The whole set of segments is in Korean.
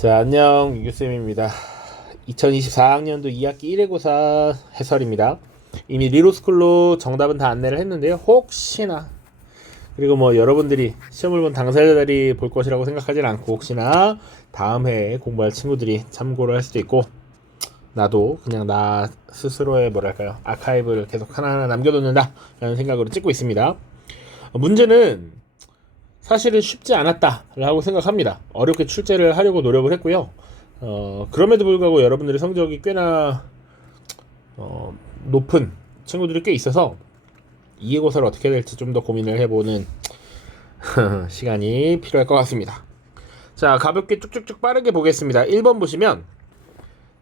자, 안녕, 유규쌤입니다. 2024학년도 2학기 1회고사 해설입니다. 이미 리로스쿨로 정답은 다 안내를 했는데요. 혹시나, 그리고 뭐 여러분들이 시험을 본 당사자들이 볼 것이라고 생각하진 않고, 혹시나 다음 해에 공부할 친구들이 참고를 할 수도 있고, 나도 그냥 나 스스로의 뭐랄까요, 아카이브를 계속 하나하나 남겨놓는다 라는 생각으로 찍고 있습니다. 문제는 사실은 쉽지 않았다라고 생각합니다. 어렵게 출제를 하려고 노력을 했고요. 그럼에도 불구하고 여러분들의 성적이 꽤나 높은 친구들이 꽤 있어서 이해고사를 어떻게 해야 될지 좀 더 고민을 해보는 시간이 필요할 것 같습니다. 자, 가볍게 쭉쭉쭉 빠르게 보겠습니다. 1번 보시면,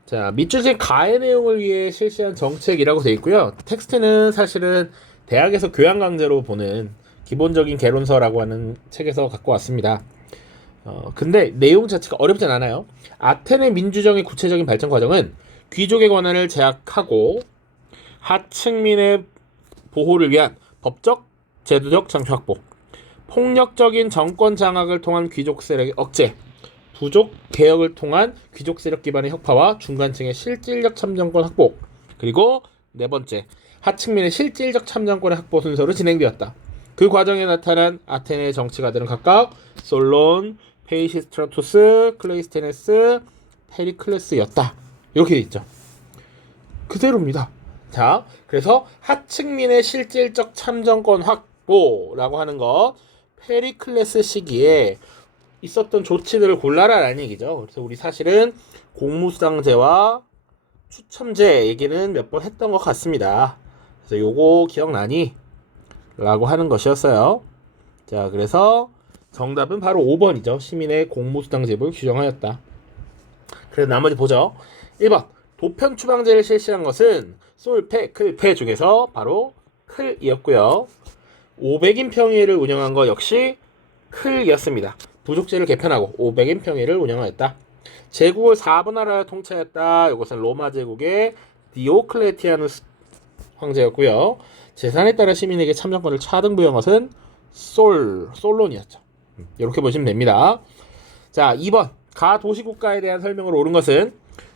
자, 밑줄진 가해 내용을 위해 실시한 정책이라고 되어 있고요. 텍스트는 사실은 대학에서 교양 강제로 보는 기본적인 개론서라고 하는 책에서 갖고 왔습니다. 근데 내용 자체가 어렵진 않아요. 아테네 민주정의 구체적인 발전 과정은 귀족의 권한을 제약하고 하층민의 보호를 위한 법적, 제도적 장치 확보, 폭력적인 정권 장악을 통한 귀족 세력의 억제, 부족 개혁을 통한 귀족 세력 기반의 혁파와 중간층의 실질적 참정권 확보, 그리고 네 번째, 하층민의 실질적 참정권의 확보 순서로 진행되었다. 그 과정에 나타난 아테네의 정치가들은 각각 솔론, 페이시스트라토스, 클레이스테네스, 페리클레스였다. 이렇게 돼 있죠. 그대로입니다. 자, 그래서 하층민의 실질적 참정권 확보라고 하는 것, 페리클레스 시기에 있었던 조치들을 골라라라는 얘기죠. 그래서 우리 사실은 공무수당제와 추첨제 얘기는 몇 번 했던 것 같습니다. 그래서 요거 기억나니? 라고 하는 것이었어요. 자, 그래서 정답은 바로 5번이죠. 시민의 공무수당 제보를 규정하였다. 그래서 나머지 보죠. 1번 도편 추방제를 실시한 것은 솔페, 클페 중에서 바로 클이었고요. 500인 평의를 운영한 것 역시 클이었습니다. 부족제를 개편하고 500인 평의를 운영하였다. 제국을 4분 나라를 통치하였다. 이것은 로마 제국의 디오클레티아누스 황제였고요. 재산에 따라 시민에게 참정권을 차등부여한 것은 솔론이었죠. 이렇게 보시면 됩니다. 자, 2번 가 도시국가에 대한 설명을 옳은 것은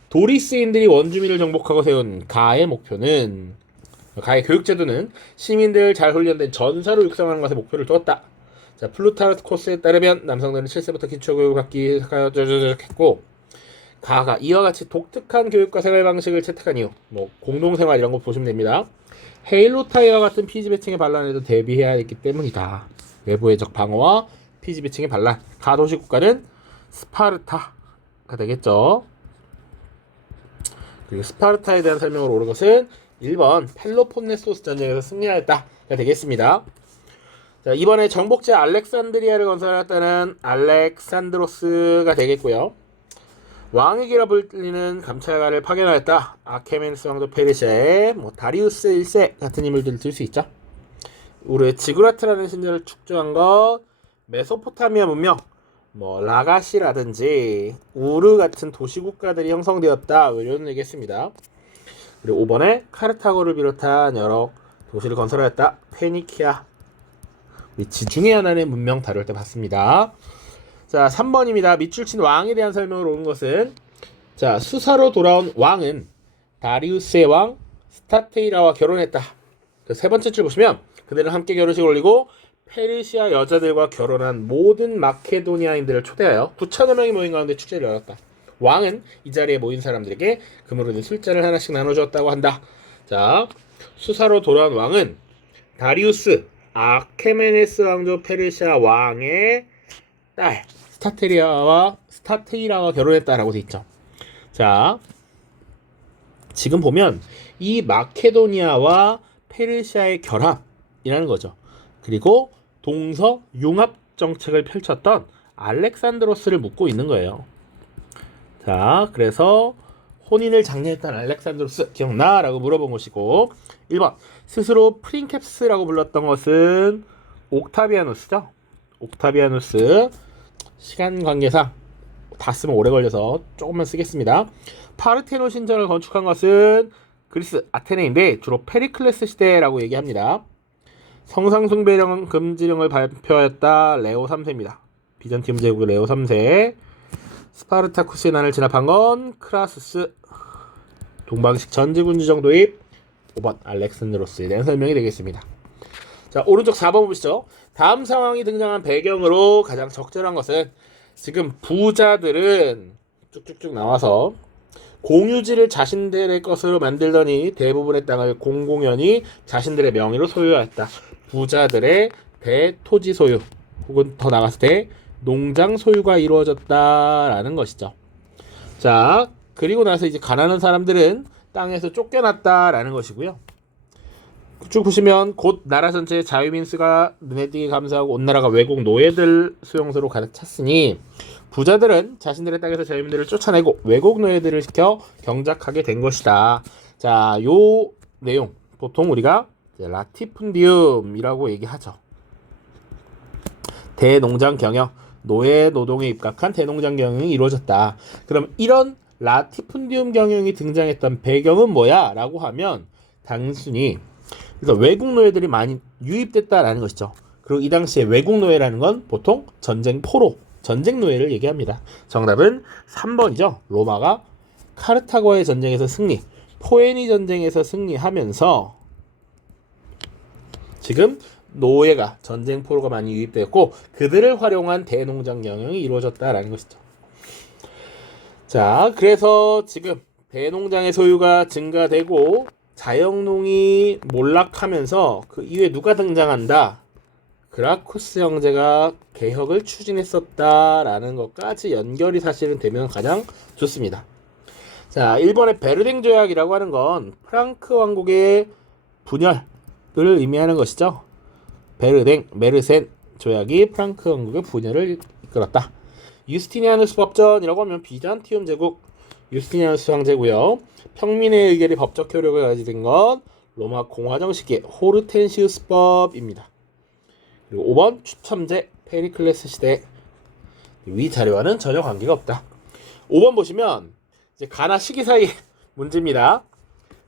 도리스인들이 원주민을 정복하고 세운 가의 목표는, 가의 교육제도는 시민들 잘 훈련된 전사로 육성하는 것에 목표를 두었다. 자, 플루타르코스에 따르면 남성들은 7세부터 기초교육을 받기 했고, 가가 이와 같이 독특한 교육과 생활 방식을 채택한 이유, 뭐 공동생활 이런 거 보시면 됩니다. 헤일로타이와 같은 피지배층의 반란에도 대비해야 했기 때문이다. 외부의 적 방어와 피지배층의 반란. 가도시 국가는 스파르타가 되겠죠. 그리고 스파르타에 대한 설명을 옳은 것은 1번 펠로폰네소스 전쟁에서 승리하였다가 되겠습니다. 자, 이번에 정복제 알렉산드리아를 건설했다는 알렉산드로스가 되겠고요. 왕의 기라 불리는 감찰가를 파견하였다. 아케멘스 왕조 페르시아의 다리우스 1세 같은 인물들을 들 수 있죠. 우리 지구라트라는 신전을 축조한 것, 메소포타미아 문명, 라가시라든지 우르 같은 도시국가들이 형성되었다. 이런 얘기했습니다. 그리고 5번에 카르타고를 비롯한 여러 도시를 건설하였다. 페니키아, 지중해 연안의 문명 다룰 때 봤습니다. 자, 3번입니다. 밑줄 친 왕에 대한 설명을 옳은 것은, 자, 수사로 돌아온 왕은 다리우스의 왕 스타테이라와 결혼했다. 세 번째 줄 보시면 그들은 함께 결혼식을 올리고 페르시아 여자들과 결혼한 모든 마케도니아인들을 초대하여 9,000여 명이 모인 가운데 축제를 열었다. 왕은 이 자리에 모인 사람들에게 금으로 된 술잔을 하나씩 나눠주었다고 한다. 자, 수사로 돌아온 왕은 다리우스 아케메네스 왕조 페르시아 왕의 딸 스타테이라와 결혼했다라고 돼 있죠. 자, 지금 보면 이 마케도니아와 페르시아의 결합이라는 거죠. 그리고 동서 융합 정책을 펼쳤던 알렉산드로스를 묻고 있는 거예요. 자, 그래서 혼인을 장려했던 알렉산드로스 기억나? 라고 물어본 것이고, 1번 스스로 프린캡스라고 불렀던 것은 옥타비아누스죠. 옥타비아누스. 시간 관계상 다 쓰면 오래 걸려서 조금만 쓰겠습니다. 파르테논 신전을 건축한 것은 그리스 아테네인데 주로 페리클레스 시대라고 얘기합니다. 성상숭배령 금지령을 발표하였다. 레오 3세입니다. 비잔티움 제국 레오 3세. 스파르타쿠스의 난을 진압한 건 크라수스. 동방식 전지군주정 도입. 5번 알렉산드로스에 대한 설명이 되겠습니다. 자, 오른쪽 4번 보시죠. 다음 상황이 등장한 배경으로 가장 적절한 것은 지금 부자들은 쭉쭉쭉 나와서 공유지를 자신들의 것으로 만들더니 대부분의 땅을 공공연히 자신들의 명의로 소유하였다. 부자들의 대토지 소유 혹은 더 나갔을 때 농장 소유가 이루어졌다라는 것이죠. 자, 그리고 나서 이제 가난한 사람들은 땅에서 쫓겨났다라는 것이고요. 쭉 보시면 곧 나라 전체에 자유민수가 눈에 띄게 감사하고 온 나라가 외국 노예들 수용소로 가득 찼으니 부자들은 자신들의 땅에서 자유민들을 쫓아내고 외국 노예들을 시켜 경작하게 된 것이다. 자, 요 내용 보통 우리가 라티푼디움이라고 얘기하죠. 대농장 경영, 노예 노동에 입각한 대농장 경영이 이루어졌다. 그럼 이런 라티푼디움 경영이 등장했던 배경은 뭐야? 라고 하면 단순히 그래서 외국 노예들이 많이 유입됐다라는 것이죠. 그리고 이 당시에 외국 노예라는 건 보통 전쟁 포로, 전쟁 노예를 얘기합니다. 정답은 3번이죠. 로마가 카르타고의 전쟁에서 승리, 포에니 전쟁에서 승리하면서 지금 노예가 전쟁 포로가 많이 유입되었고 그들을 활용한 대농장 경영이 이루어졌다라는 것이죠. 자, 그래서 지금 대농장의 소유가 증가되고 자영농이 몰락하면서 그 이후에 누가 등장한다? 그라쿠스 형제가 개혁을 추진했었다라는 것까지 연결이 사실은 되면 가장 좋습니다. 자, 1번의 베르댕 조약이라고 하는 건 프랑크 왕국의 분열을 의미하는 것이죠. 베르댕, 메르센 조약이 프랑크 왕국의 분열을 이끌었다. 유스티니아누스 법전이라고 하면 비잔티움 제국 유스티니아누스 황제고요. 평민의 의결이 법적 효력을 가지게 건 로마 공화정 시기의 호르텐시우스법입니다. 그리고 5번 추첨제 페리클레스 시대. 위 자료와는 전혀 관계가 없다. 5번 보시면 이제 가나 시기 사이 문제입니다.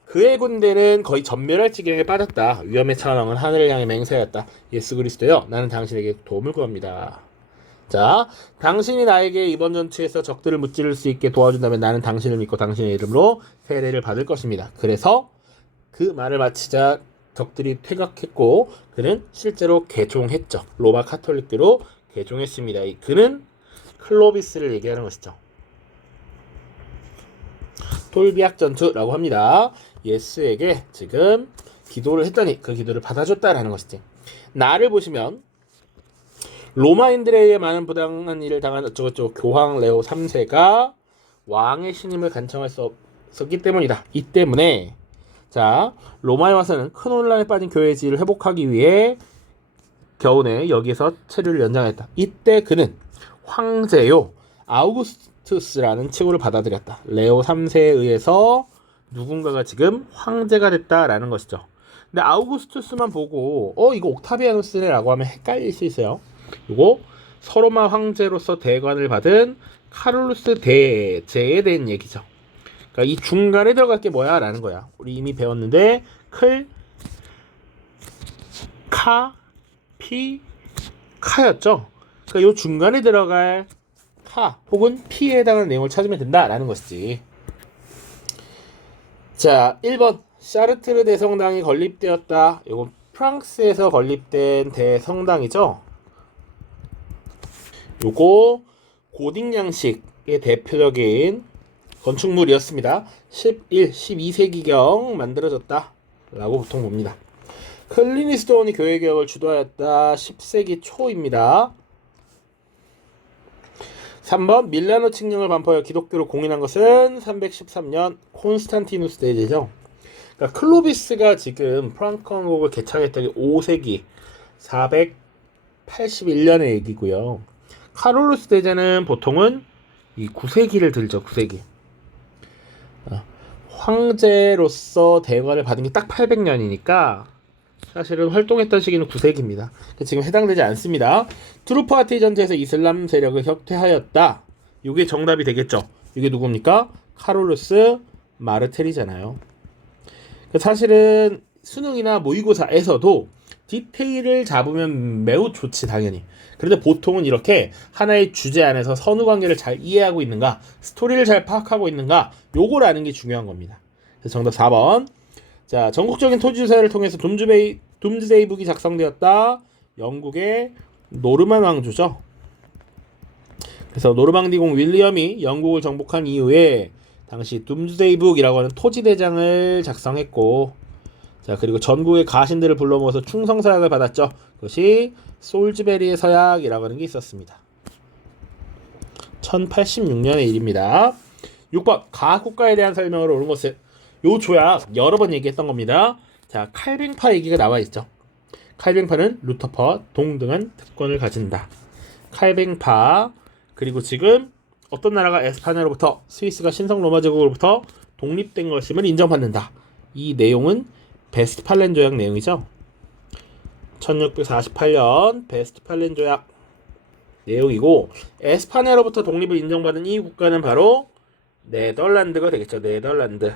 그의 군대는 거의 전멸할 지경에 빠졌다. 위험에 처한 하늘을 향해 맹세하였다. 예수 그리스도여, 나는 당신에게 도움을 구합니다. 자, 당신이 나에게 이번 전투에서 적들을 무찌를 수 있게 도와준다면 나는 당신을 믿고 당신의 이름으로 세례를 받을 것입니다. 그래서 그 말을 마치자 적들이 퇴각했고 그는 실제로 개종했죠. 로마 카톨릭교로 개종했습니다. 그는 클로비스를 얘기하는 것이죠. 톨비악 전투라고 합니다. 예수에게 지금 기도를 했더니 그 기도를 받아줬다라는 것이지. 나를 보시면 로마인들에 의해 많은 부당한 일을 당한 어쩌고저쩌고 교황 레오 3세가 왕의 신임을 간청할 수 없었기 때문이다. 이 때문에 자, 로마에 와서는 큰 혼란에 빠진 교회의 지위를 회복하기 위해 겨우내 여기서 체류를 연장했다. 이때 그는 황제요 아우구스투스라는 칭호를 받아들였다. 레오 3세에 의해서 누군가가 지금 황제가 됐다라는 것이죠. 근데 아우구스투스만 보고 이거 옥타비아누스네라고 하면 헷갈릴 수 있어요. 이거 서로마 황제로서 대관을 받은 카룰루스 대제에 대한 얘기죠. 그러니까 이 중간에 들어갈 게 뭐야? 라는 거야. 우리 이미 배웠는데 카였죠. 그러니까 이 중간에 들어갈 카 혹은 피에 해당하는 내용을 찾으면 된다라는 것이지. 자, 1번 샤르트르 대성당이 건립되었다. 이건 프랑스에서 건립된 대성당이죠. 요거 고딕 양식의 대표적인 건축물이었습니다. 12세기경 만들어졌다 라고 보통 봅니다. 클리니스톤이 교회개혁을 주도하였다. 10세기 초입니다. 3번 밀라노 칙령을 반포하여 기독교를 공인한 것은 313년 콘스탄티누스 대제죠. 그러니까 클로비스가 지금 프랑크 왕국을 개창했던 게 5세기 481년의 얘기고요. 카롤루스 대제는 보통은 이 9세기를 들죠. 9세기. 황제로서 대관을 받은 게 딱 800년이니까 사실은 활동했던 시기는 9세기입니다. 지금 해당되지 않습니다. 트루파티 전투에서 이슬람 세력을 혁퇴하였다. 이게 정답이 되겠죠. 이게 누굽니까? 카롤루스 마르텔이잖아요. 사실은 수능이나 모의고사에서도 디테일을 잡으면 매우 좋지 당연히. 그런데 보통은 이렇게 하나의 주제 안에서 선후 관계를 잘 이해하고 있는가, 스토리를 잘 파악하고 있는가, 요걸 아는 게 중요한 겁니다. 그래서 정답 4번. 자, 전국적인 토지 조사를 통해서 둠즈데이 북이 작성되었다. 영국의 노르만 왕조죠. 그래서 노르망디 공 윌리엄이 영국을 정복한 이후에 당시 둠즈데이 북이라고 하는 토지 대장을 작성했고, 자, 그리고 전국의 가신들을 불러 모아서 충성 서약을 받았죠. 그것이 솔즈베리의 서약이라고 하는 게 있었습니다. 1086년의 일입니다. 6번 각 국가에 대한 설명을 옳은 것은, 요 조약 여러 번 얘기했던 겁니다. 자, 칼뱅파 얘기가 나와 있죠. 칼뱅파는 루터파와 동등한 특권을 가진다. 칼뱅파. 그리고 지금 어떤 나라가 에스파냐로부터, 스위스가 신성 로마 제국으로부터 독립된 것임을 인정받는다. 이 내용은 베스트팔렌 조약 내용이죠. 1648년 베스트팔렌 조약 내용이고, 에스파냐로부터 독립을 인정받은 이 국가는 바로 네덜란드가 되겠죠. 네덜란드.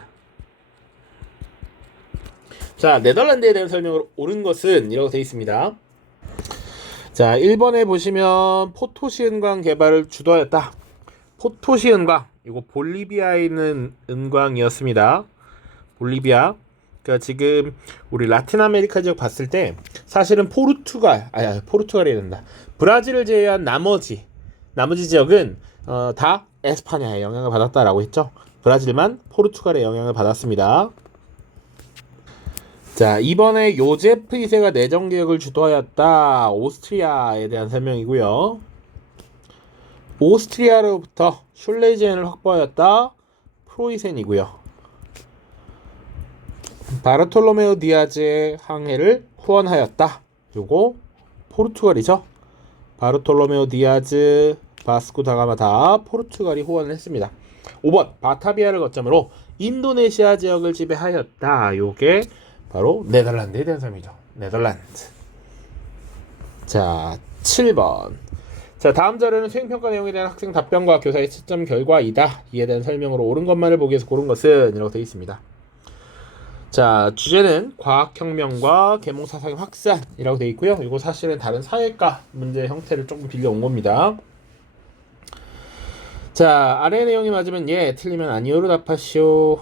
자, 네덜란드에 대한 설명을 옳은 것은 이라고 되어 있습니다. 자, 1번에 보시면 포토시 은광 개발을 주도하였다. 포토시 은광, 이거 볼리비아에 있는 은광이었습니다. 볼리비아. 그러니까 지금 우리 라틴 아메리카 지역 봤을 때 사실은 포르투갈이 된다. 브라질을 제외한 나머지 지역은 다 에스파냐의 영향을 받았다라고 했죠. 브라질만 포르투갈의 영향을 받았습니다. 자, 이번에 요제프 2세가 내정개혁을 주도하였다. 오스트리아에 대한 설명이고요. 오스트리아로부터 슐레이젠을 확보하였다. 프로이센이고요. 바르톨로메오 디아즈의 항해를 후원하였다. 요거 포르투갈이죠. 바르톨로메오 디아즈, 바스코 다가마 다 포르투갈이 후원을 했습니다. 5번 바타비아를 거점으로 인도네시아 지역을 지배하였다. 요게 바로 네덜란드에 대한 설명이죠. 네덜란드. 자, 7번. 자, 다음 자료는 수행평가 내용에 대한 학생 답변과 교사의 채점 결과이다. 이에 대한 설명으로 옳은 것만을 보기 위해서 고른 것은 이라고 되어 있습니다. 자, 주제는 과학혁명과 계몽사상의 확산이라고 되어 있고요. 이거 사실은 다른 사회과 문제 형태를 조금 빌려온 겁니다. 자, 아래 내용이 맞으면 예, 틀리면 아니오로 답하시오.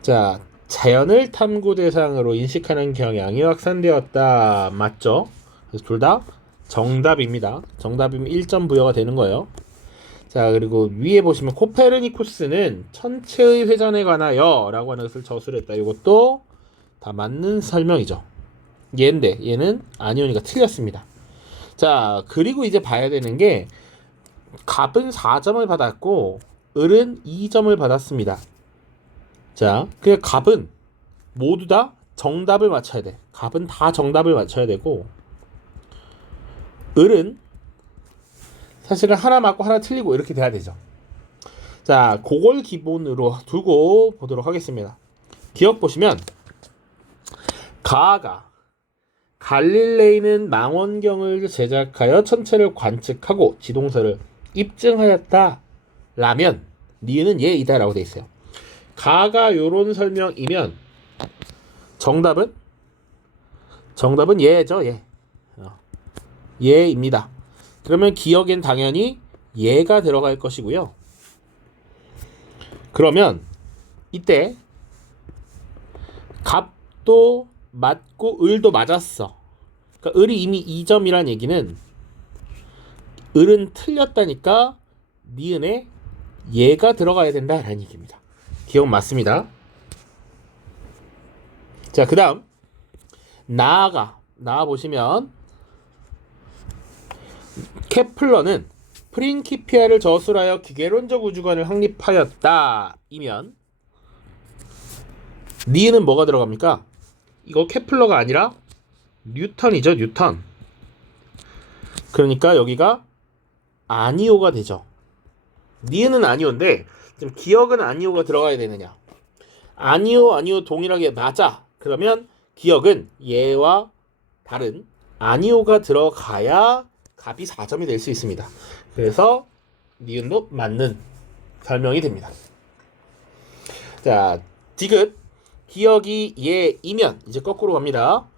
자, 자연을 탐구 대상으로 인식하는 경향이 확산되었다. 맞죠? 그래서 둘 다 정답입니다. 정답이면 1점 부여가 되는 거예요. 자, 그리고 위에 보시면 코페르니쿠스는 천체의 회전에 관하여 라고 하는 것을 저술했다. 이것도 다 맞는 설명이죠. 얘인데 얘는 아니오니까 틀렸습니다. 자, 그리고 이제 봐야 되는 게 갑은 4점을 받았고 을은 2점을 받았습니다. 자, 그 갑은 모두 다 정답을 맞춰야 돼. 갑은 다 정답을 맞춰야 되고, 을은 사실은 하나 맞고 하나 틀리고 이렇게 돼야 되죠. 자, 그걸 기본으로 두고 보도록 하겠습니다. 기억 보시면 가가 갈릴레이는 망원경을 제작하여 천체를 관측하고 지동설을 입증하였다 라면 니은 예이다 라고 돼 있어요. 가가 요런 설명이면 정답은 예죠. 예. 예입니다. 그러면 기억엔 당연히 예가 들어갈 것이고요. 그러면 이때 갑도 맞고 을도 맞았어. 그러니까 을이 이미 2점이란 얘기는 을은 틀렸다니까 니은에 예가 들어가야 된다라는 얘기입니다. 기억 맞습니다. 자, 그 다음 나아 보시면 케플러는 프린키피아를 저술하여 기계론적 우주관을 확립하였다 이면 니은은 뭐가 들어갑니까? 이거 케플러가 아니라 뉴턴이죠. 뉴턴. 그러니까 여기가 아니오가 되죠. 니은은 아니오인데 지금 기억은 아니오가 들어가야 되느냐. 아니오 동일하게 맞아. 그러면 기억은 얘와 다른 아니오가 들어가야 값이 4점이 될 수 있습니다. 그래서 니은도 맞는 설명이 됩니다. 자, 디귿 기억이 예이면 이제 거꾸로 갑니다.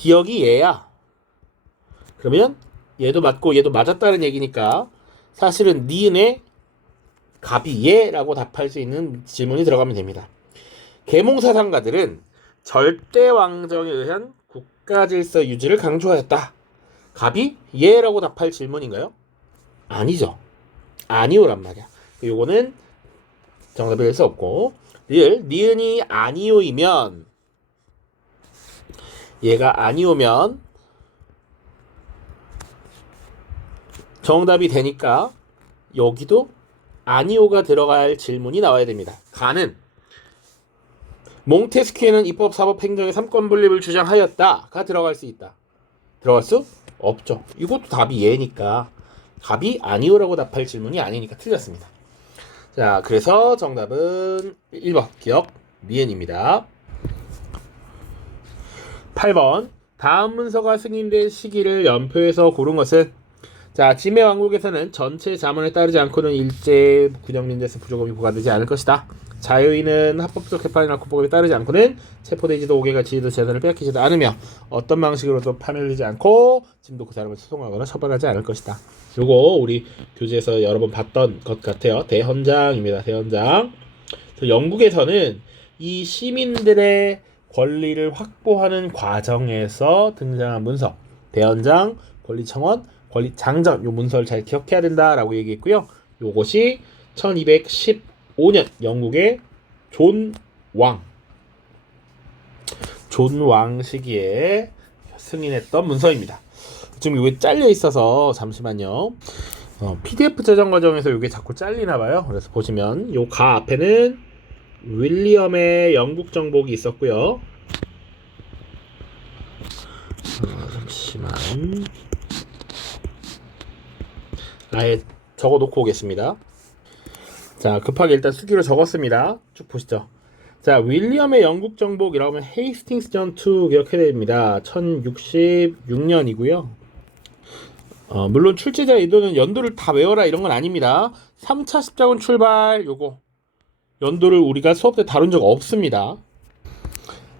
기억이 얘야. 그러면 얘도 맞고 얘도 맞았다는 얘기니까 사실은 니은의 갑이 얘라고 답할 수 있는 질문이 들어가면 됩니다. 계몽사상가들은 절대왕정에 의한 국가질서 유지를 강조하였다. 갑이 얘라고 답할 질문인가요? 아니죠. 아니오란 말이야. 요거는 정답이 될 수 없고, 니은이 아니오이면, 얘가 아니오면 정답이 되니까 여기도 아니오가 들어갈 질문이 나와야 됩니다. 가는 몽테스키에는 입법, 사법, 행정의 3권 분립을 주장하였다가 들어갈 수 있다. 들어갈 수 없죠. 이것도 답이 얘니까 답이 아니오라고 답할 질문이 아니니까 틀렸습니다. 자, 그래서 정답은 1번 기억 니은입니다. 8번 다음 문서가 승인된 시기를 연표해서 고른 것은 자, 지매 왕국에서는 전체 자문에 따르지 않고는 일제 군영민대에서 부조금이 부과되지 않을 것이다. 자유인은 합법적 개판이나 국법에 따르지 않고는 체포되지도 오개가 지지도 재산을 빼앗기지도 않으며 어떤 방식으로도 파멸되지 않고 지금도 그 사람을 소송하거나 처벌하지 않을 것이다. 요거 우리 교재에서 여러 번 봤던 것 같아요. 대헌장입니다. 대헌장. 영국에서는 이 시민들의 권리를 확보하는 과정에서 등장한 문서 대헌장, 권리청원, 권리장전 요 문서를 잘 기억해야 된다라고 얘기했고요. 요것이 1215년 영국의 존 왕 시기에 승인했던 문서입니다. 지금 이게 잘려 있어서 잠시만요. PDF 저장 과정에서 이게 자꾸 잘리나 봐요. 그래서 보시면 요 가 앞에는 윌리엄의 영국 정복이 있었고요. 잠시만. 아예 적어 놓고 오겠습니다. 자, 급하게 일단 수기로 적었습니다. 쭉 보시죠. 자, 윌리엄의 영국 정복이라고 하면 헤이스팅스 전투 기억해야 됩니다. 1066년이고요. 물론 출제자 의도는 연도를 다 외워라 이런 건 아닙니다. 3차 십자군 출발 요거 연도를 우리가 수업 때 다룬 적 없습니다.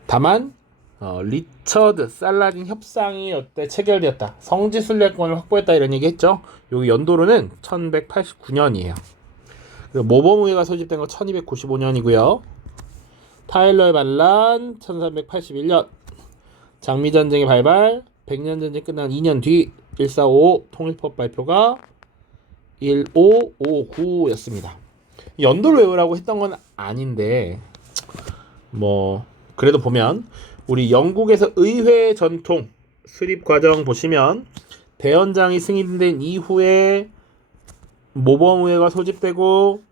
다만 리처드 살라딘 협상이 이때 체결되었다. 성지 순례권을 확보했다 이런 얘기 했죠. 여기 연도로는 1189년이에요. 그리고 모범의회가 소집된 거 1295년이고요. 타일러의 반란 1381년. 장미전쟁의 발발 100년 전쟁 끝난 2년 뒤 1455 통일법 발표가 1559였습니다. 연도를 외우라고 했던 건 아닌데 뭐 그래도 보면 우리 영국에서 의회 전통 수립 과정 보시면 대헌장이 승인된 이후에 모범의회가 소집되고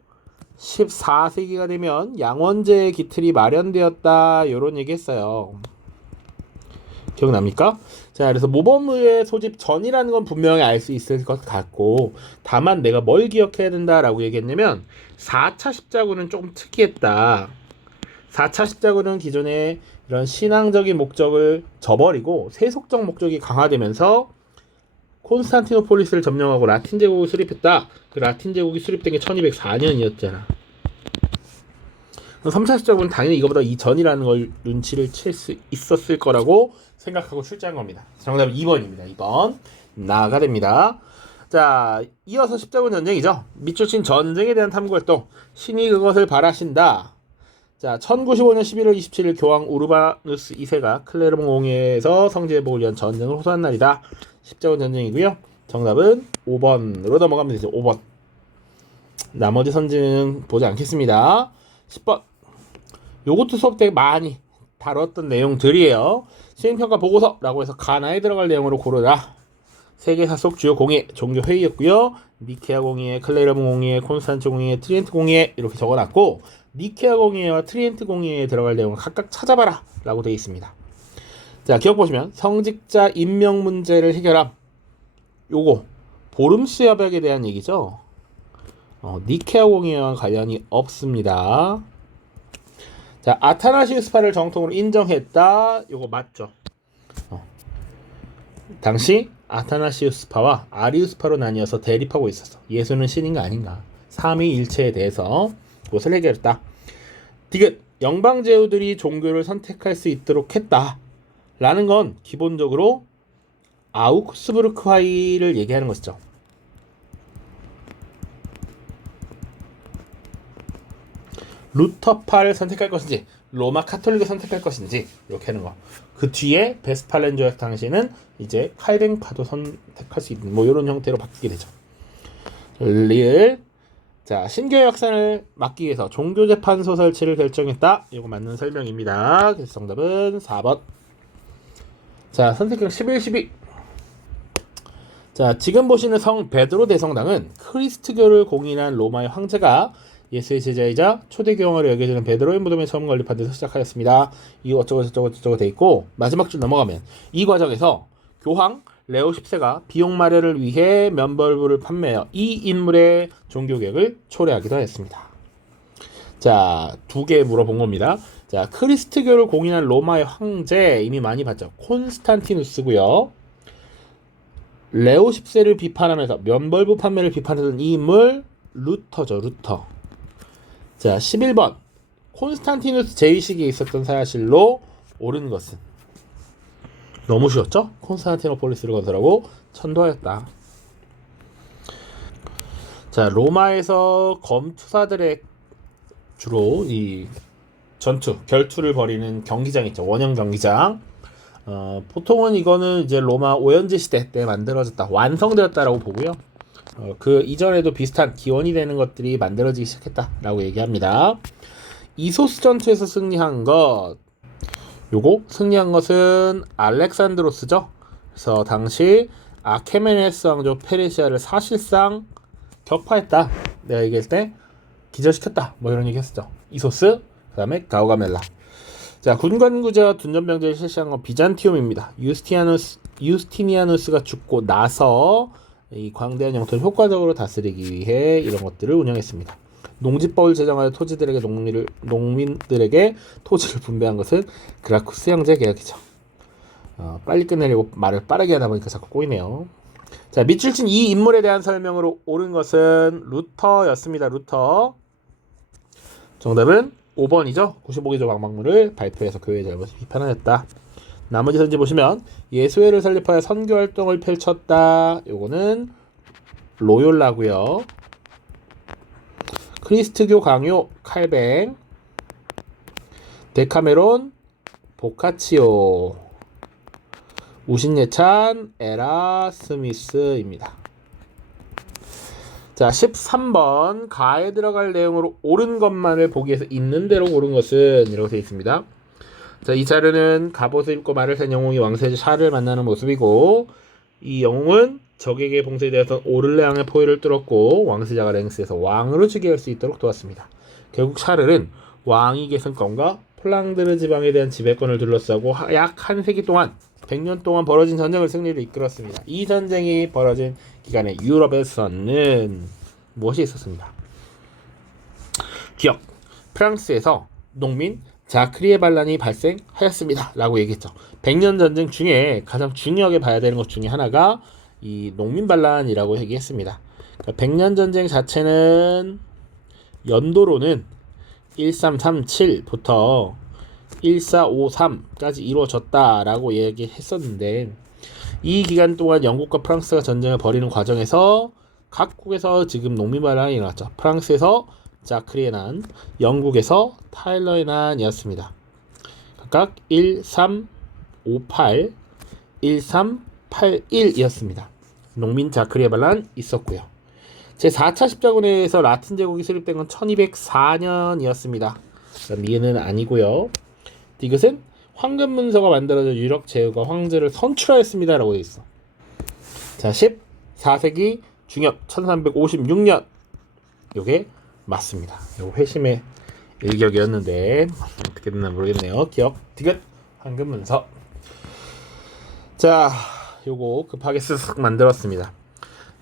14세기가 되면 양원제의 기틀이 마련되었다 이런 얘기 했어요. 기억납니까? 자, 그래서 모범의회 소집 전이라는 건 분명히 알 수 있을 것 같고 다만 내가 뭘 기억해야 된다라고 얘기했냐면 4차 십자군은 조금 특이했다. 4차 십자군은 기존에 이런 신앙적인 목적을 저버리고 세속적 목적이 강화되면서 콘스탄티노폴리스를 점령하고 라틴 제국을 수립했다. 그 라틴 제국이 수립된 게 1204년이었잖아. 3차 십자군은 당연히 이거보다 이전이라는 걸 눈치를 챌 수 있었을 거라고 생각하고 출제한 겁니다. 정답은 2번입니다. 2번 나가 됩니다. 자, 이어서 십자군 전쟁이죠. 밑줄친 전쟁에 대한 탐구활동. 신이 그것을 바라신다. 자, 1095년 11월 27일 교황 우르바누스 2세가 클레르몽 공회에서 성지회복을 위한 전쟁을 호소한 날이다. 십자군 전쟁이고요. 정답은 5번으로 넘어가면 되죠. 5번. 나머지 선지는 보지 않겠습니다. 10번. 요것도 수업 때 많이 다뤘던 내용들이에요. 수행평가 보고서라고 해서 가나에 들어갈 내용으로 고르라. 세계사 속 주요 공예, 종교 회의였고요. 니케아 공예, 클레르몽 공예, 콘스탄츠 공예, 트리엔트 공예 이렇게 적어놨고 니케아 공예와 트리엔트 공예에 들어갈 내용을 각각 찾아봐라 라고 되어 있습니다. 자, 기억 보시면 성직자 임명 문제를 해결함. 요거 보름스 협약에 대한 얘기죠. 니케아 공예와 관련이 없습니다. 자, 아타나시우스파를 정통으로 인정했다. 요거 맞죠? 당시 아타나시우스파와 아리우스파로 나뉘어서 대립하고 있었어. 예수는 신인가 아닌가? 삼위일체에 대해서 그것을 해결했다. 디귿 영방제후들이 종교를 선택할 수 있도록 했다. 라는 건 기본적으로 아우크스부르크화이를 얘기하는 것이죠. 루터파를 선택할 것인지 로마 카톨릭을 선택할 것인지 이렇게 하는 거. 그 뒤에 베스팔렌 조약 당시에는 이제 칼뱅파도 선택할 수 있는 뭐 이런 형태로 바뀌게 되죠. 자, 신교의 확산을 막기 위해서 종교재판소 설치를 결정했다. 이거 맞는 설명입니다. 그래서 정답은 4번. 자, 선택형 11, 12. 자, 지금 보시는 성 베드로 대성당은 크리스트교를 공인한 로마의 황제가 예수의 제자이자 초대교황으로 여겨지는 베드로의 무덤에 처음 건립한 데서 시작하였습니다. 이거 어쩌고 돼 있고, 마지막 줄 넘어가면 이 과정에서 교황 레오 10세가 비용 마련을 위해 면벌부를 판매하여 이 인물의 종교개혁을 초래하기도 했습니다. 자, 2개 물어본 겁니다. 자, 크리스트교를 공인한 로마의 황제 이미 많이 봤죠. 콘스탄티누스고요. 레오 10세를 비판하면서 면벌부 판매를 비판하던 이 인물 루터죠. 루터. 자, 11번. 콘스탄티누스 제2시기에 있었던 사실로 옳은 것은? 너무 쉬웠죠? 콘스탄티노폴리스를 건설하고 천도하였다. 자, 로마에서 검투사들의 주로 이 결투를 벌이는 경기장 있죠. 원형 경기장. 보통은 이거는 이제 로마 오연제 시대 때 만들어졌다, 완성되었다라고 보고요. 그 이전에도 비슷한 기원이 되는 것들이 만들어지기 시작했다라고 얘기합니다. 이소스 전투에서 승리한 것은 알렉산드로스죠. 그래서 당시 아케메네스 왕조 페르시아를 사실상 격파했다. 내가 얘기할 때 기절시켰다. 뭐 이런 얘기 했었죠. 이소스, 그 다음에 가우가멜라. 자, 군관구제와 둔전병제를 실시한 건 비잔티움입니다. 유스티니아누스가 죽고 나서 이 광대한 영토를 효과적으로 다스리기 위해 이런 것들을 운영했습니다. 농지법을 제정하여 농민들에게 토지를 분배한 것은 그라쿠스 형제 계약이죠. 빨리 끝내려고 말을 빠르게 하다 보니까 자꾸 꼬이네요. 자, 밑줄 친 이 인물에 대한 설명으로 옳은 것은 루터였습니다. 루터. 정답은 5번이죠. 95개조 방막물을 발표해서 교회의 잘못을 비판하였다. 나머지 선지 보시면 예수회를 설립하여 선교 활동을 펼쳤다. 요거는 로욜라고요. 크리스트교 강요 칼뱅, 데카메론 보카치오, 우신예찬 에라스미스입니다. 자, 13번 가에 들어갈 내용으로 옳은 것만을 보기 위해서 있는 대로 고른 것은 이라고 되어 있습니다. 자, 이 자료는 갑옷을 입고 말을 탄 영웅이 왕세자 샤를 만나는 모습이고, 이 영웅은 적에게 봉쇄되었던 오를레앙의 포위를 뚫었고 왕세자가 랭스에서 왕으로 즉위할 수 있도록 도왔습니다. 결국 샤를은 왕위 계승권과 플랑드르 지방에 대한 지배권을 둘러싸고 약 한 세기 동안 100년 동안 벌어진 전쟁을 승리를 이끌었습니다. 이 전쟁이 벌어진 기간에 유럽에서는 무엇이 있었습니다. 기억, 프랑스에서 농민 자크리에 반란이 발생하였습니다 라고 얘기했죠. 100년 전쟁 중에 가장 중요하게 봐야 되는 것 중에 하나가 이 농민 반란이라고 얘기했습니다. 그러니까 100년 전쟁 자체는 연도로는 1337부터 1453까지 이루어졌다라고 얘기했었는데, 이 기간 동안 영국과 프랑스가 전쟁을 벌이는 과정에서 각국에서 지금 농민 반란이 일어났죠. 프랑스에서 자크리의 난, 영국에서 타일러의 난이었습니다. 각각 1358, 1381이었습니다. 농민 자크리의 반란 있었고요. 제4차 십자군에서 라틴 제국이 수립된 건 1204년이었습니다. 이해는 아니고요. 이것은 황금 문서가 만들어져 유력 제후가 황제를 선출하였습니다 라고 되어 있어. 자, 14세기 중엽 1356년 요게 맞습니다. 요 회심의 일격이었는데 어떻게 됐나 모르겠네요. 기억, 디귿, 황금 문서. 자, 요거 급하게 쓱 만들었습니다.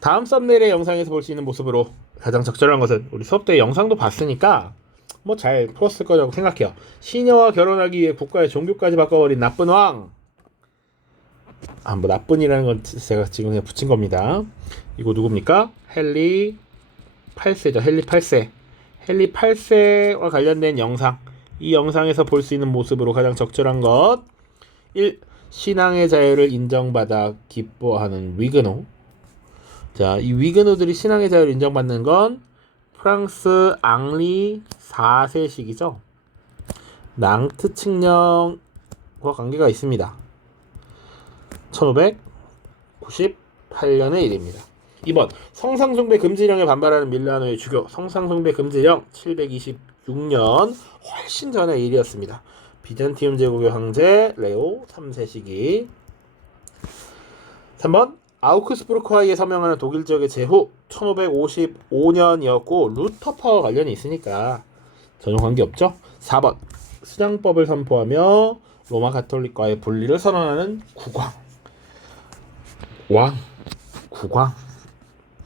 다음 썸네일의 영상에서 볼 수 있는 모습으로 가장 적절한 것은, 우리 수업 때 영상도 봤으니까 뭐 잘 풀었을 거라고 생각해요. 시녀와 결혼하기 위해 국가의 종교까지 바꿔버린 나쁜 왕. 뭐 나쁜이라는 건 제가 지금 그냥 붙인 겁니다. 이거 누굽니까? 헨리 8세죠. 헨리 8세. 헨리 8세와 관련된 영상. 이 영상에서 볼 수 있는 모습으로 가장 적절한 것. 1. 신앙의 자유를 인정받아 기뻐하는 위그노. 자, 이 위그노들이 신앙의 자유를 인정받는 건 프랑스 앙리 4세식이죠. 낭트 칙령과 관계가 있습니다. 1598년의 일입니다. 2번 성상숭배 금지령에 반발하는 밀라노의 주교. 성상숭배 금지령 726년 훨씬 전의 일이었습니다. 비잔티움 제국의 황제 레오 3세 시기. 3번 아우크스부르크와의 서명하는 독일 지역의 제후 1555년이었고 루터파와 관련이 있으니까 전혀 관계없죠. 4번 수장법을 선포하며 로마 가톨릭과의 분리를 선언하는 국왕. 국왕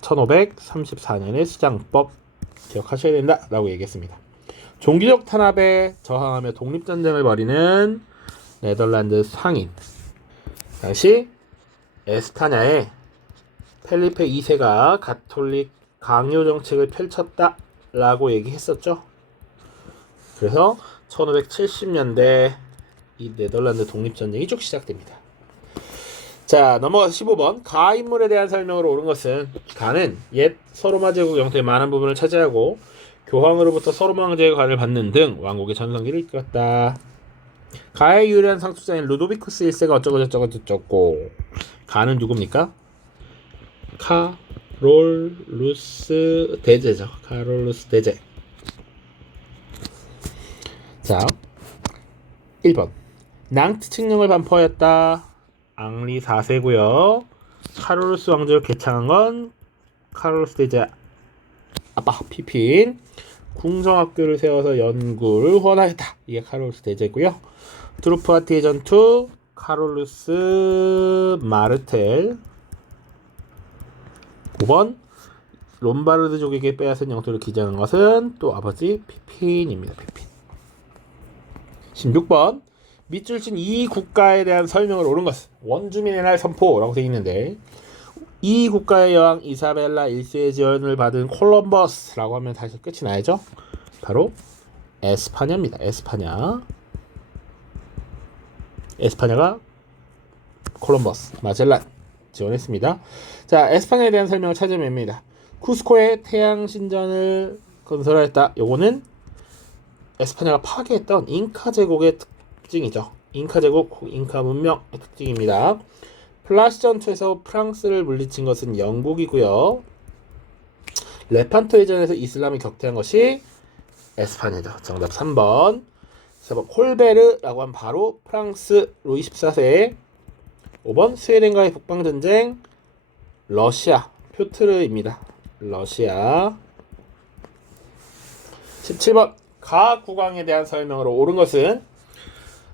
1534년의 수장법 기억하셔야 된다라고 얘기했습니다. 종기적 탄압에 저항하며 독립전쟁을 벌이는 네덜란드 상인. 당시 에스파냐에 펠리페 2세가 가톨릭 강요 정책을 펼쳤다라고 얘기했었죠. 그래서 1570년대 이 네덜란드 독립전쟁이 쭉 시작됩니다. 자, 넘어가서 15번 가 인물에 대한 설명으로 옳은 것은 가는 옛 서로마 제국 영토의 많은 부분을 차지하고 교황으로부터 서로마 왕제의 관을 받는 등 왕국의 전성기를 이끌었다. 가의 유일한 상속자인 루도비쿠스 1세가 어쩌고 가는 누굽니까? 카롤루스 대제죠. 카롤루스 대제. 자, 1번 낭트 칙령을 반포하였다. 앙리 4세고요. 카롤루스 왕조를 개창한 건 카롤루스 대제 아빠 피핀. 궁정학교를 세워서 연구를 후원하였다. 이게 카롤루스 대제고요. 트루프아티의 전투 카롤루스 마르텔. 5번 롬바르드족에게 빼앗은 영토를 기증한 것은 또 아버지 피핀입니다. 피핀. 16번 밑줄 친 이 국가에 대한 설명을 옳은 것은 원주민의 날 선포라고 되어 있는데 이 국가의 여왕 이사벨라 1세의 지원을 받은 콜럼버스라고 하면 다시 끝이 나야죠. 바로 에스파냐입니다. 에스파냐가 콜럼버스, 마젤란 지원했습니다. 자, 에스파냐에 대한 설명을 찾으면 됩니다. 쿠스코에 태양 신전을 건설하였다. 요거는 에스파냐가 파괴했던 잉카 제국의 특징이죠. 잉카 제국, 잉카 문명의 특징입니다. 플라시 전투에서 프랑스를 물리친 것은 영국이고요. 레판토 해전에서 이슬람이 격퇴한 것이 에스파냐죠. 정답 3번. 4번 콜베르라고 하면 바로 프랑스 루이 14세. 5번 스웨덴과의 북방전쟁 러시아 표트르입니다. 러시아. 17번 가 국왕에 대한 설명으로 옳은 것은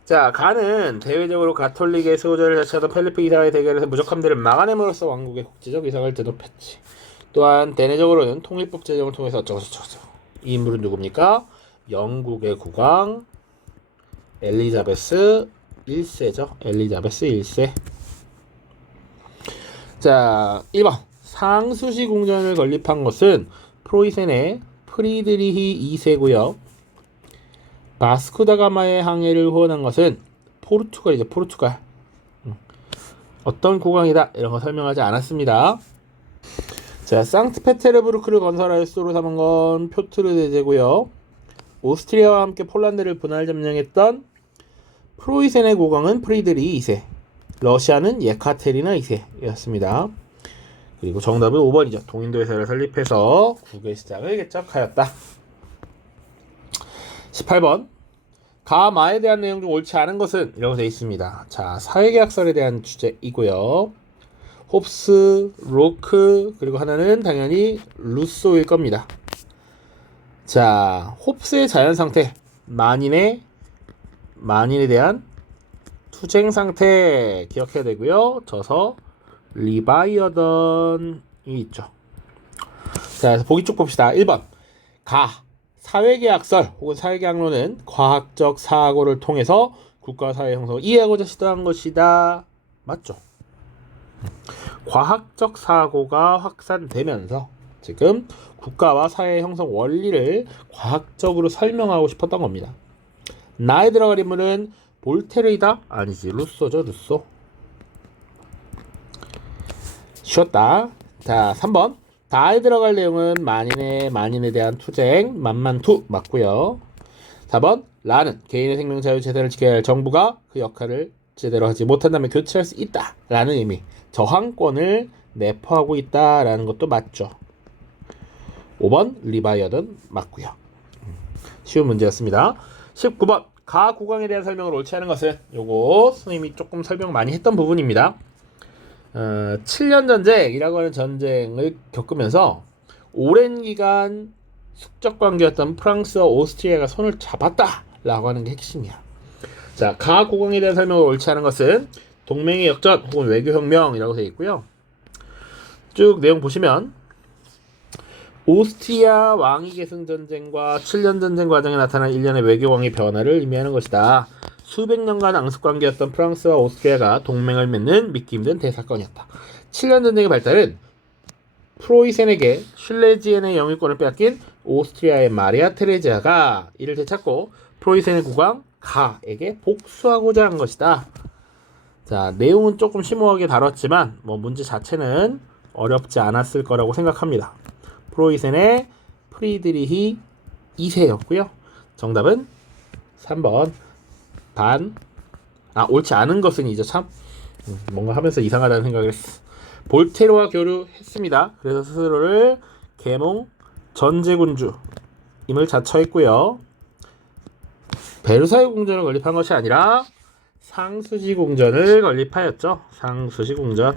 자, 가는 대외적으로 가톨릭의 수호자를 자처하던 펠리페 2사와의 대결에서 무적함대를 막아냄으로써 왕국의 국제적 위상을 드높였지. 또한 대내적으로는 통일법 제정을 통해서 어쩌고저쩌고. 이 인물은 누굽니까? 영국의 국왕 엘리자베스 1세죠. 엘리자베스 1세. 자, 1번 상수시 궁전을 건립한 것은 프로이센의 프리드리히 2세고요. 바스코다가마의 항해를 후원한 것은 포르투갈이죠. 포르투갈. 어떤 국왕이다 이런 거 설명하지 않았습니다. 자, 상트페테르부르크를 건설하여 수도로 삼은 건 표트르 대제고요. 오스트리아와 함께 폴란드를 분할 점령했던 프로이센의 국왕은 프리드리히 2세. 러시아는 예카테리나 2세였습니다. 그리고 정답은 5번이죠. 동인도회사를 설립해서 국외 시장을 개척하였다. 18번 가마에 대한 내용 중 옳지 않은 것은 이라고 되어 있습니다. 자, 사회계약설에 대한 주제이고요. 홉스, 로크, 그리고 하나는 당연히 루소일 겁니다. 자, 홉스의 자연상태, 만인에 대한 투쟁상태 기억해야 되고요. 저서 리바이어던이 있죠. 자, 그래서 보기 쭉 봅시다. 1번 사회계약설 혹은 사회계약론은 과학적 사고를 통해서 국가 사회 형성을 이해하고자 시도한 것이다. 맞죠? 과학적 사고가 확산되면서 지금 국가와 사회 형성 원리를 과학적으로 설명하고 싶었던 겁니다. 나에 들어갈 인물은 볼테르이다? 아니지, 루소죠, 루소. 쉬었다. 자, 3번. 다에 들어갈 내용은 만인에 대한 투쟁, 만만투 맞고요. 4번. 라는 개인의 생명 자유 재산을 지켜야 할 정부가 그 역할을 제대로 하지 못한다면 교체할 수 있다 라는 의미, 저항권을 내포하고 있다 라는 것도 맞죠. 5번 리바이어든 맞고요. 쉬운 문제였습니다. 19번 가 국왕에 대한 설명을 옳지 않은 것은, 요거 선생님이 조금 설명 많이 했던 부분입니다. 7년 전쟁이라고 하는 전쟁을 겪으면서 오랜 기간 숙적 관계였던 프랑스와 오스트리아가 손을 잡았다 라고 하는 게 핵심이야. 자, 가 국왕에 대한 설명을 옳지 않은 것은 동맹의 역전 혹은 외교혁명이라고 되어 있고요. 쭉 내용 보시면 오스트리아 왕위 계승 전쟁과 7년 전쟁 과정에 나타난 일련의 외교왕의 변화를 의미하는 것이다. 수백 년간 앙숙 관계였던 프랑스와 오스트리아가 동맹을 맺는 믿기 힘든 대사건이었다. 7년 전쟁의 발달은 프로이센에게 슐레지엔의 영유권을 빼앗긴 오스트리아의 마리아 테레지아가 이를 되찾고 프로이센의 국왕 가에게 복수하고자 한 것이다. 자, 내용은 조금 심오하게 다뤘지만 문제 자체는 어렵지 않았을 거라고 생각합니다. 프로이센의 프리드리히 2세였고요. 정답은 3번 옳지 않은 것은 이제 참 뭔가 하면서 이상하다는 생각을 했어. 볼테르와 교류했습니다. 그래서 스스로를 계몽 전제군주임을 자처했고요. 베르사유 궁전을 건립한 것이 아니라 상수지 궁전을 건립하였죠. 상수지 궁전.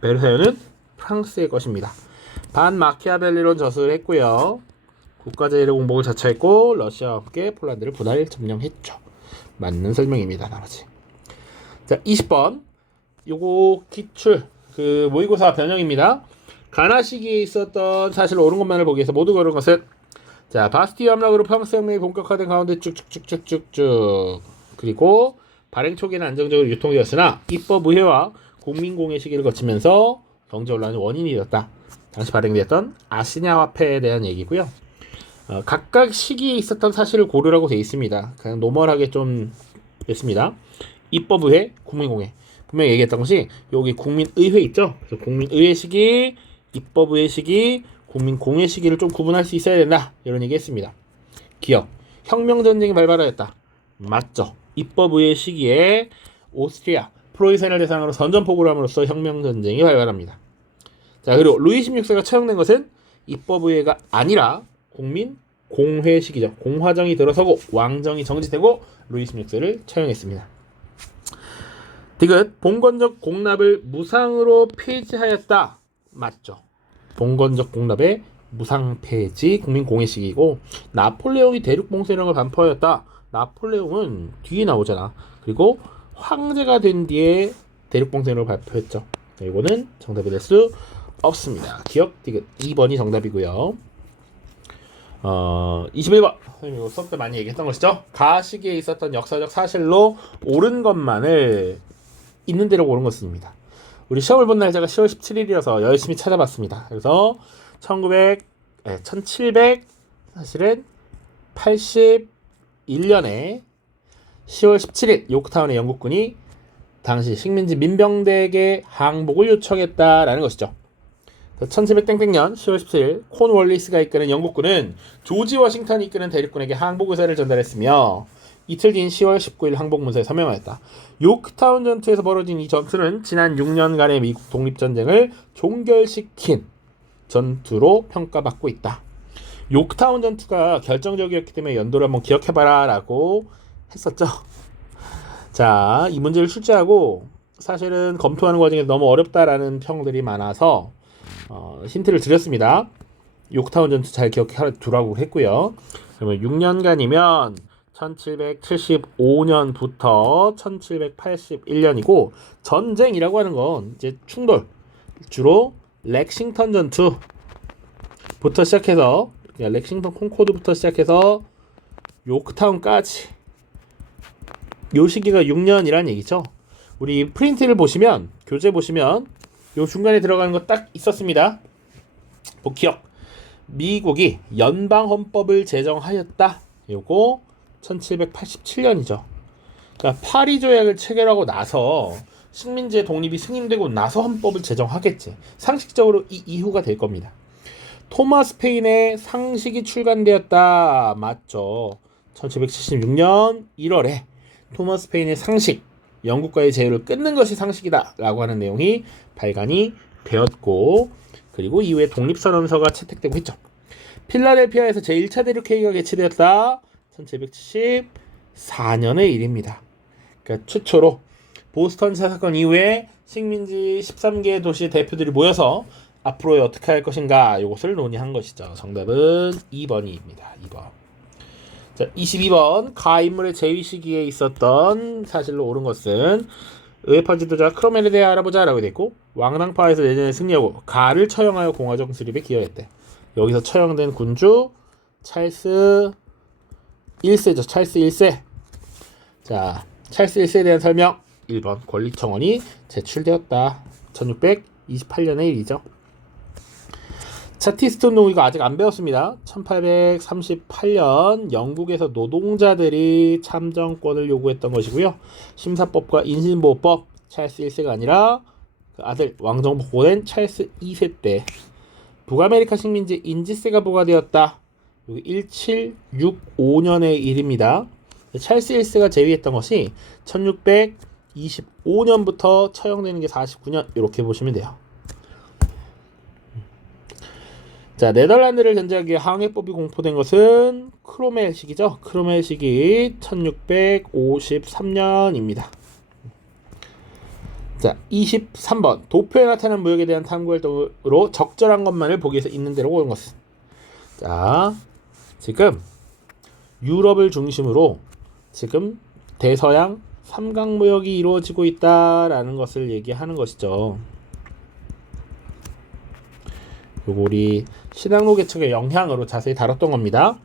베르사유는 프랑스의 것입니다. 반마키아벨리론 저술을 했고요. 국가제일의 공복을 자처했고 러시아와 함께 폴란드를 분할 점령했죠. 맞는 설명입니다. 나머지. 자, 20번. 요거 기출 모의고사 변형입니다. 가나 시기에 있었던 사실 옳은 것만을 보기 위해서 모두 고른 것은, 자, 바스티유 함락으로 프랑스 혁명이 본격화된 가운데 쭉쭉쭉쭉쭉쭉, 그리고 발행 초기에는 안정적으로 유통되었으나 입법 의회와 국민공예 시기를 거치면서 경제 혼란의 원인이 되었다. 당시 발행되었던 아시냐 화폐에 대한 얘기고요. 각각 시기에 있었던 사실을 고르라고 되어 있습니다. 그냥 노멀하게 좀 됐습니다. 입법의회, 국민공예. 분명히 얘기했던 것이 여기 국민의회 있죠. 그래서 국민의회 시기, 입법의회 시기, 국민공예 시기를 좀 구분할 수 있어야 된다. 이런 얘기했습니다. 기억. 혁명전쟁이 발발하였다. 맞죠. 입법의회 시기에 오스트리아, 프로이센을 대상으로 선전포고를 함으로써 혁명전쟁이 발발합니다. 자, 그리고 루이 16세가 처형된 것은 입법의회가 아니라 국민공회 시기죠. 공화정이 들어서고 왕정이 정지되고 루이 16세를 처형했습니다. 디귿, 봉건적 공납을 무상으로 폐지하였다. 맞죠. 봉건적 공납의 무상 폐지, 국민공예 시기이고, 나폴레옹이 대륙봉쇄령을 반포하였다. 나폴레옹은 뒤에 나오잖아. 그리고 황제가 된 뒤에 대륙봉쇄령을 발표했죠. 이거는 정답이 될 수 없습니다. 기억 디귿 2번이 정답이고요. 21번. 선생님 수업 때 많이 얘기했던 것이죠. 가 시기에 있었던 역사적 사실로 옳은 것만을 있는 대로 고른 것입니다. 우리 시험을 본 날짜가 10월 17일이어서 열심히 찾아봤습니다. 그래서 1700 사실은 81년에 10월 17일 요크타운의 영국군이 당시 식민지 민병대에게 항복을 요청했다라는 것이죠. 1700년 10월 17일 콘월리스가 이끄는 영국군은 조지 워싱턴이 이끄는 대륙군에게 항복 의사를 전달했으며 이틀 뒤인 10월 19일 항복 문서에 서명하였다. 요크타운 전투에서 벌어진 이 전투는 지난 6년간의 미국 독립전쟁을 종결시킨 전투로 평가받고 있다. 요크타운 전투가 결정적이었기 때문에 연도를 한번 기억해봐라 라고 했었죠. 자, 이 문제를 출제하고 사실은 검토하는 과정에서 너무 어렵다라는 평들이 많아서 힌트를 드렸습니다. 요크타운 전투 잘 기억해 두라고 했고요. 그러면 6년간이면 1775년부터 1781년이고, 전쟁이라고 하는 건 이제 충돌, 주로 렉싱턴 전투부터 시작해서, 렉싱턴 콘코드부터 시작해서 요크타운까지 요 시기가 6년이란 얘기죠. 우리 프린트를 보시면, 교재 보시면 요 중간에 들어가는 거 딱 있었습니다. 기억. 미국이 연방헌법을 제정하였다. 요거 1787년이죠. 그러니까 파리 조약을 체결하고 나서 식민지의 독립이 승인되고 나서 헌법을 제정하겠지. 상식적으로 이 이후가 될 겁니다. 토마스 페인의 상식이 출간되었다. 맞죠. 1776년 1월에 토마스 페인의 상식, 영국과의 제휴를 끊는 것이 상식이다 라고 하는 내용이 발간이 되었고, 그리고 이후에 독립선언서가 채택되고 했죠. 필라델피아에서 제1차 대륙회의가 개최되었다. 1774년의 일입니다. 그러니까 최초로 보스턴 차 사건 이후에 식민지 13개 도시 대표들이 모여서 앞으로 어떻게 할 것인가 이것을 논의한 것이죠. 정답은 2번입니다. 2번. 자, 22번. 가 인물의 재위 시기에 있었던 사실로 옳은 것은 의회파 지도자 크로멜에 대해 알아보자 라고 되어 있고, 왕당파에서 내전에 승리하고 가를 처형하여 공화정 수립에 기여했대. 여기서 처형된 군주 찰스 1세죠. 찰스 1세. 자, 찰스 1세에 대한 설명. 1번. 권리청원이 제출되었다. 1628년의 일이죠. 차티스트 운동 이거 아직 안 배웠습니다. 1838년 영국에서 노동자들이 참정권을 요구했던 것이고요. 심사법과 인신보호법, 찰스 1세가 아니라 그 아들 왕정 보고된 찰스 2세 때 북아메리카 식민지 인지세가 부과되었다. 1765년의 일입니다. 찰스 1세가 제위했던 것이 1625년부터 처형되는 게 49년 이렇게 보시면 돼요. 자, 네덜란드를 견제하기 위해 항해법이 공포된 것은 크로멜식이죠. 크로멜식이 1653년입니다. 자, 23번. 도표에 나타난 무역에 대한 탐구활동으로 적절한 것만을 보기 위해서 있는 대로 온 것은. 자, 지금 유럽을 중심으로 지금 대서양 삼각무역이 이루어지고 있다라는 것을 얘기하는 것이죠. 요거 우리 신항로 개척의 영향으로 자세히 다뤘던 겁니다.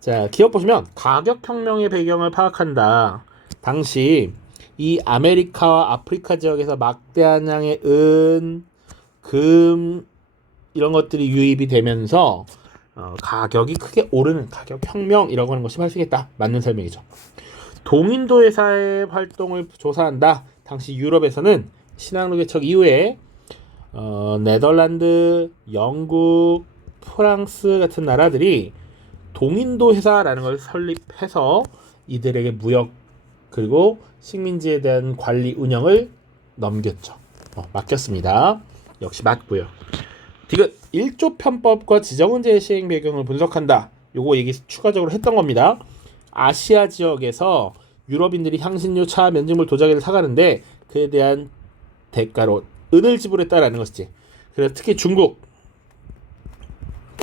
자, 기억 보시면 가격혁명의 배경을 파악한다. 당시 이 아메리카와 아프리카 지역에서 막대한 양의 은, 금 이런 것들이 유입이 되면서 가격이 크게 오르는 가격혁명이라고 하는 것이 발생했다. 맞는 설명이죠. 동인도 회사의 활동을 조사한다. 당시 유럽에서는 신항로 개척 이후에 네덜란드, 영국, 프랑스 같은 나라들이 동인도 회사라는 걸 설립해서 이들에게 무역 그리고 식민지에 대한 관리 운영을 넘겼죠. 맡겼습니다. 역시 맞고요. 디귿 1조 편법과 지정은제의 시행 배경을 분석한다. 요거 얘기 추가적으로 했던 겁니다. 아시아 지역에서 유럽인들이 향신료, 차, 면직물, 도자기를 사가는데 그에 대한 대가로 은을 지불했다라는 것이지. 그래서 특히 중국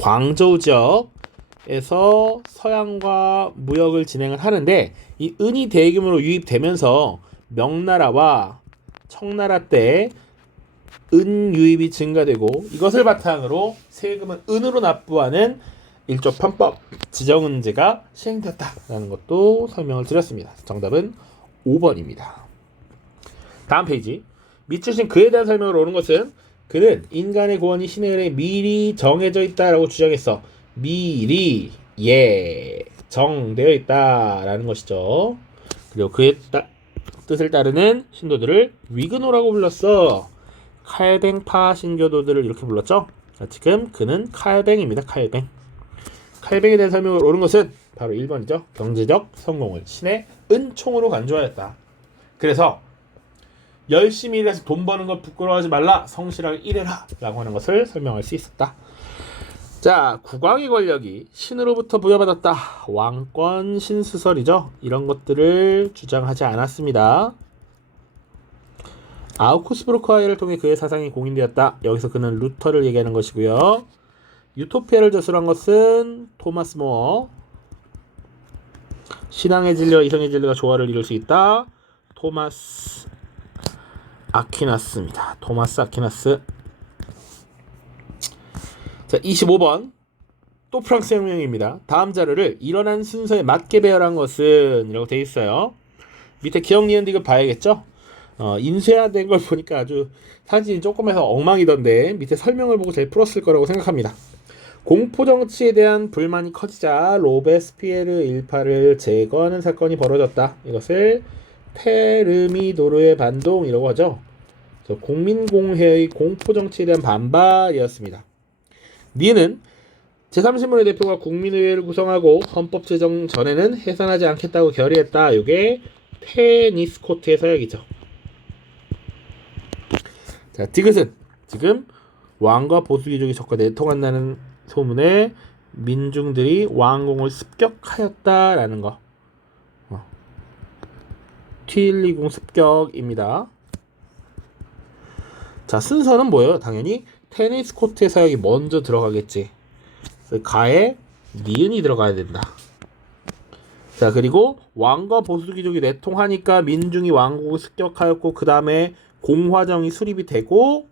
광저우 지역에서 서양과 무역을 진행을 하는데 이 은이 대규모로 유입되면서 명나라와 청나라 때 은 유입이 증가되고 이것을 바탕으로 세금은 은으로 납부하는 일조 편법 지정은제가 시행되었다라는 것도 설명을 드렸습니다. 정답은 5번입니다. 다음 페이지. 밑주신 그에 대한 설명을 오는 것은 그는 인간의 구원이 신의 은혜에 미리 정해져 있다라고 주장했어. 미리 정되어 있다라는 것이죠. 그리고 그의 뜻을 따르는 신도들을 위그노라고 불렀어. 칼뱅파 신교도들을 이렇게 불렀죠. 자, 지금 그는 칼뱅입니다. 칼뱅. 칼뱅에 대한 설명을 오는 것은 바로 1번이죠. 경제적 성공을 신의 은총으로 간주하였다. 그래서 열심히 일해서 돈 버는 걸 부끄러워하지 말라. 성실하게 일해라. 라고 하는 것을 설명할 수 있었다. 자, 국왕의 권력이 신으로부터 부여받았다. 왕권 신수설이죠. 이런 것들을 주장하지 않았습니다. 아우쿠스부르크화해를 통해 그의 사상이 공인되었다. 여기서 그는 루터를 얘기하는 것이고요. 유토피아를 저술한 것은 토마스 모어. 신앙의 진리와 이성의 진리가 조화를 이룰 수 있다. 토마스 아퀴나스입니다. 토마스 아퀴나스. 자, 25번. 또 프랑스 혁명입니다. 다음 자료를 일어난 순서에 맞게 배열한 것은 이라고 되어 있어요. 밑에 기억 니은 디귿 봐야겠죠? 인쇄화된 걸 보니까 아주 사진이 조금해서 엉망이던데 밑에 설명을 보고 잘 풀었을 거라고 생각합니다. 공포정치에 대한 불만이 커지자 로베스피에르 일파를 제거하는 사건이 벌어졌다. 이것을 테르미도르의 반동이라고 하죠. 국민공회의 공포정치에 대한 반발이었습니다. 니은 제3신문의 대표가 국민의회를 구성하고 헌법 제정 전에는 해산하지 않겠다고 결의했다. 이게 테니스 코트의 서약이죠. 자, 디귿은 지금 왕과 보수귀족이 적과 내통한다는 소문에 민중들이 왕궁을 습격하였다라는 거. 튀일리궁 습격입니다. 자, 순서는 뭐예요? 당연히 테니스 코트의 서약이 먼저 들어가겠지. 가에 니은이 들어가야 된다. 자, 그리고 왕과 보수귀족이 내통하니까 민중이 왕국을 습격하였고 그 다음에 공화정이 수립이 되고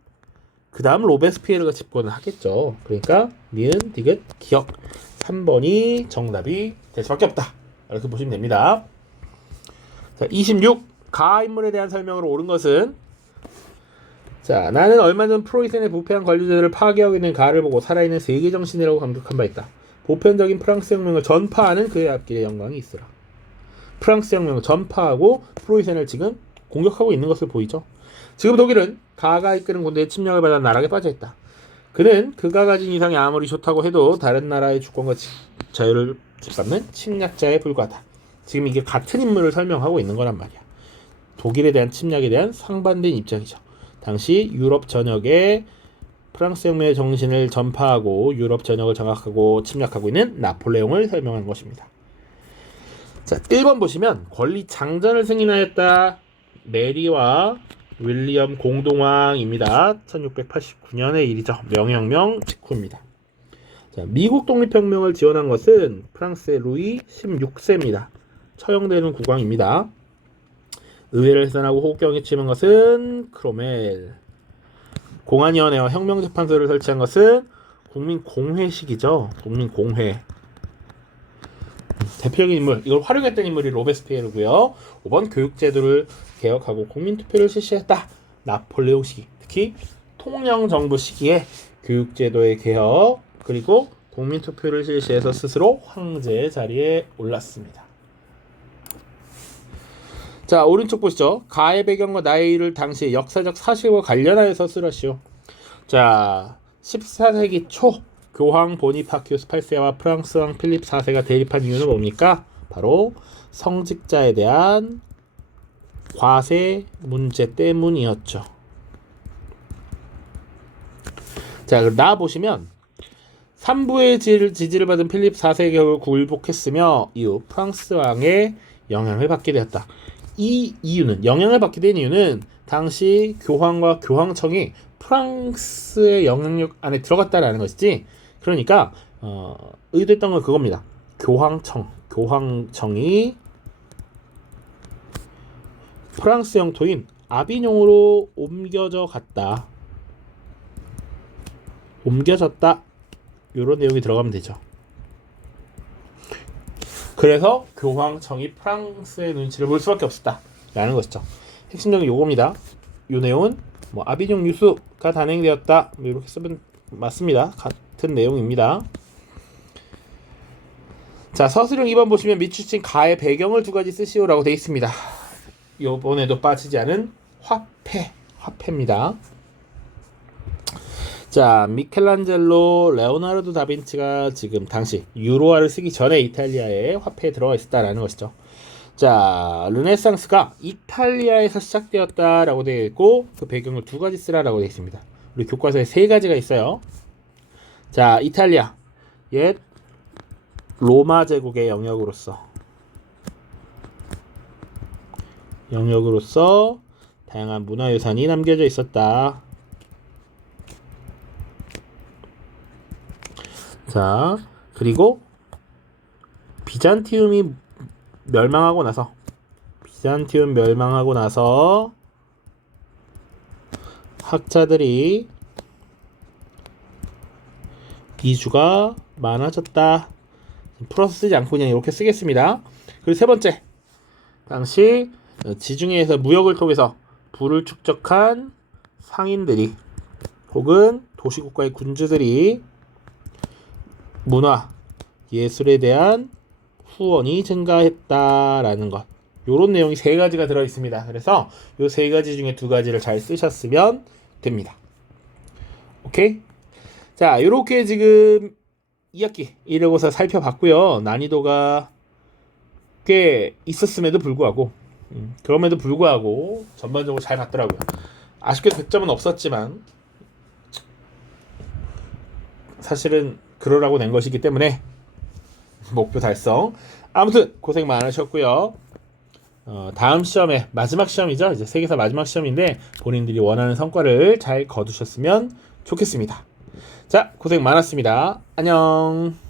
그 다음 로베스피에르가 집권을 하겠죠. 그러니까 니은, 디귿, 기역 3번이 정답이 될 수밖에 없다. 이렇게 보시면 됩니다. 자, 26. 가 인물에 대한 설명으로 옳은 것은 자, 나는 얼마 전 프로이센의 부패한 권리제도를 파괴하고 있는 가를 보고 살아있는 세계 정신이라고 감격한 바 있다. 보편적인 프랑스 혁명을 전파하는 그의 앞길에 영광이 있으라. 프랑스 혁명을 전파하고 프로이센을 지금 공격하고 있는 것을 보이죠. 지금 독일은 가가 이끄는 군대의 침략을 받아 나락에 빠져있다. 그는 그가 가진 이상이 아무리 좋다고 해도 다른 나라의 주권과 자유를 짓밟는 침략자에 불과하다. 지금 이게 같은 인물을 설명하고 있는 거란 말이야. 독일에 대한 침략에 대한 상반된 입장이죠. 당시 유럽 전역에 프랑스 혁명의 정신을 전파하고 유럽 전역을 장악하고 침략하고 있는 나폴레옹을 설명한 것입니다. 자, 1번 보시면 권리 장전을 승인하였다. 메리와 윌리엄 공동왕입니다. 1689년의 일이죠. 명혁명 직후입니다. 자, 미국 독립혁명을 지원한 것은 프랑스의 루이 16세입니다. 처형되는 국왕입니다. 의회를 해산하고 호국경에 침한 것은 크로멜. 공안위원회와 혁명재판소를 설치한 것은 국민공회식이죠. 국민공회. 대표적인 인물, 이걸 활용했던 인물이 로베스피에르고요. 5번 교육제도를 개혁하고 국민투표를 실시했다. 나폴레옹 시기, 특히 통영정부 시기에 교육제도의 개혁 그리고 국민투표를 실시해서 스스로 황제의 자리에 올랐습니다. 자, 오른쪽 보시죠. 가의 배경과 나이를 당시의 역사적 사실과 관련하여서 쓰라시오. 자, 14세기 초 교황 보니파큐스 8세와 프랑스 왕 필립 4세가 대립한 이유는 뭡니까? 바로 성직자에 대한 과세 문제 때문이었죠. 자, 그럼 나 보시면 3부의 지지를 받은 필립 4세의 격을 굴복했으며 이후 프랑스 왕의 영향을 받게 되었다. 이 이유는, 영향을 받게 된 이유는 당시 교황과 교황청이 프랑스의 영향력 안에 들어갔다라는 것이지. 그러니까 의도했던 건 그겁니다. 교황청이 프랑스 영토인 아비뇽으로 옮겨졌다. 이런 내용이 들어가면 되죠. 그래서 교황청이 프랑스의 눈치를 볼 수밖에 없었다 라는 것이죠. 핵심적인 요겁니다. 이 내용은 뭐 아비뇽 유수가 단행되었다 이렇게 쓰면 맞습니다. 같은 내용입니다. 자, 서술형 2번 보시면 밑줄친 가의 배경을 두 가지 쓰시오라고 되어 있습니다. 요번에도 빠지지 않은 화폐입니다. 자, 미켈란젤로, 레오나르도 다빈치가 지금 당시 유로화를 쓰기 전에 이탈리아의 화폐에 들어가 있었다라는 것이죠. 자, 르네상스가 이탈리아에서 시작되었다라고 되어 있고 그 배경을 두 가지 쓰라라고 되어 있습니다. 우리 교과서에 세 가지가 있어요. 자, 이탈리아 옛 로마 제국의 영역으로서 다양한 문화유산이 남겨져 있었다. 자, 그리고 비잔티움 멸망하고 나서 학자들이 이주가 많아졌다. 풀어서 쓰지 않고 그냥 이렇게 쓰겠습니다. 그리고 세 번째, 당시 지중해에서 무역을 통해서 부를 축적한 상인들이 혹은 도시국가의 군주들이 문화, 예술에 대한 후원이 증가했다라는 것. 요런 내용이 3가지가 들어 있습니다. 그래서 요 3가지 중에 2가지를 잘 쓰셨으면 됩니다. 오케이? 자, 요렇게 지금 2학기 1회고사 살펴봤고요. 난이도가 꽤 있었음에도 불구하고 그럼에도 불구하고 전반적으로 잘 봤더라고요. 아쉽게도 100점은 없었지만 사실은 그러라고 낸 것이기 때문에 목표 달성. 아무튼 고생 많으셨고요. 다음 시험에 마지막 시험이죠. 이제 세계사 마지막 시험인데 본인들이 원하는 성과를 잘 거두셨으면 좋겠습니다. 자, 고생 많았습니다. 안녕.